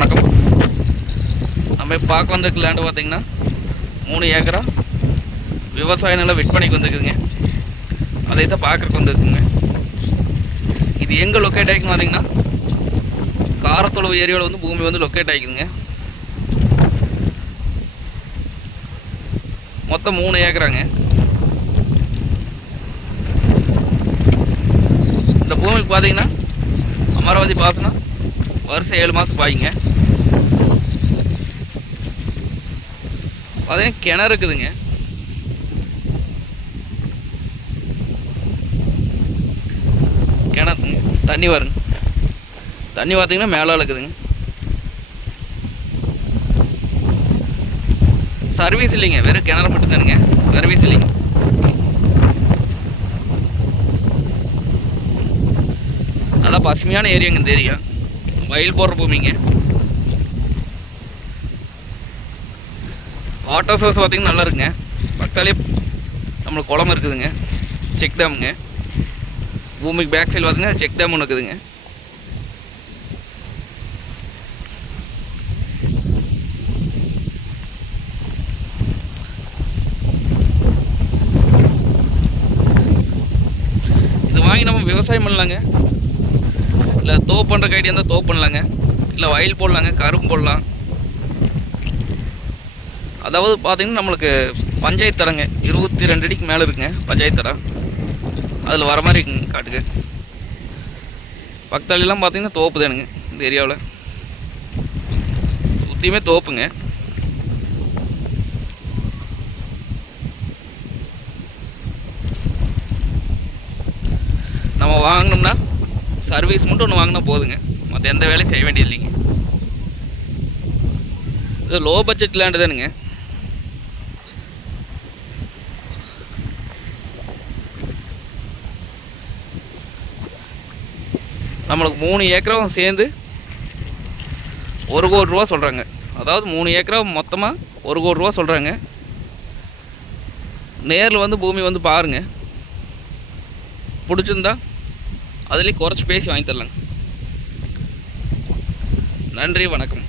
வணக்கம். நம்ம பார்க்க வந்திருக்க லேண்டு பார்த்திங்கன்னா 3 ஏக்கரா விவசாய நிலம் விற்பனைக்கு வந்துருக்குதுங்க. அதை தான் பார்க்குறக்கு வந்துருக்குங்க. இது எங்கே லொக்கேட் ஆகிக்குன்னு பார்த்திங்கன்னா காரத்தொழுவு ஏரியாவில் வந்து பூமி வந்து லொக்கேட் ஆகிக்குதுங்க. மொத்தம் 3 ஏக்கராங்க. இந்த பூமிக்கு பார்த்திங்கன்னா அமராவதி பாசனம் வருஷம் 7 மாதம் பாய்ங்க. பார்த்தீங்கன்னா கிணறு இருக்குதுங்க. கிணத்துங்க தண்ணி வருங்க. தண்ணி பார்த்தீங்கன்னா மேலே இருக்குதுங்க. சர்வீஸ் இல்லைங்க, வெறும் கிணறு மட்டும்தானுங்க, சர்வீஸ் இல்லைங்க. நல்லா பசுமையான ஏரியாங்க இந்த ஏரியா. வயல் போடுற பூமிங்க. வாட்டர் சோர்ஸ் பார்த்திங்கன்னா நல்லா இருக்குங்க. பக்கத்தாலே நம்மளுக்கு குளம் இருக்குதுங்க, செக் டேமுங்க. பூமிக்கு பேக் சைடு பார்த்திங்கன்னா செக் டேம் ஒன்று இருக்குதுங்க. இது வாங்கி நம்ம விவசாயம் பண்ணலாங்க, இல்லை தோப்பு பண்ணுற ஐடியா இருந்தால் தோப்பு பண்ணலாங்க, இல்லை வயல் போடலாங்க, கரும்பு போடலாம். அதாவது பார்த்திங்கன்னா நம்மளுக்கு பஞ்சாயத்து தடங்க 22 அடிக்கு மேலே இருக்குங்க பஞ்சாயத்து தடம். அதில் வர மாதிரி இருக்குங்க காட்டுக்கு. பக்கத்தாலெலாம் பார்த்திங்கன்னா தோப்பு தானுங்க. இந்த ஏரியாவில் சுற்றியுமே தோப்புங்க. நம்ம வாங்கினோம்னா சர்வீஸ் மட்டும் ஒன்று வாங்கினா போதுங்க, மற்ற எந்த வேலையும் செய்ய வேண்டியது இல்லைங்க. இது லோ பட்ஜெட் லேண்டு தானுங்க. நம்மளுக்கு 3 ஏக்கராவும் சேர்ந்து 1 கோடி ரூபா சொல்கிறாங்க. அதாவது 3 ஏக்கரா மொத்தமாக 1 கோடி ரூபா சொல்கிறாங்க. நேரில் வந்து பூமி வந்து பாருங்கள், பிடிச்சிருந்தா அதுலேயும் குறைச்சி பேசி வாங்கி தரலாங்க. நன்றி, வணக்கம்.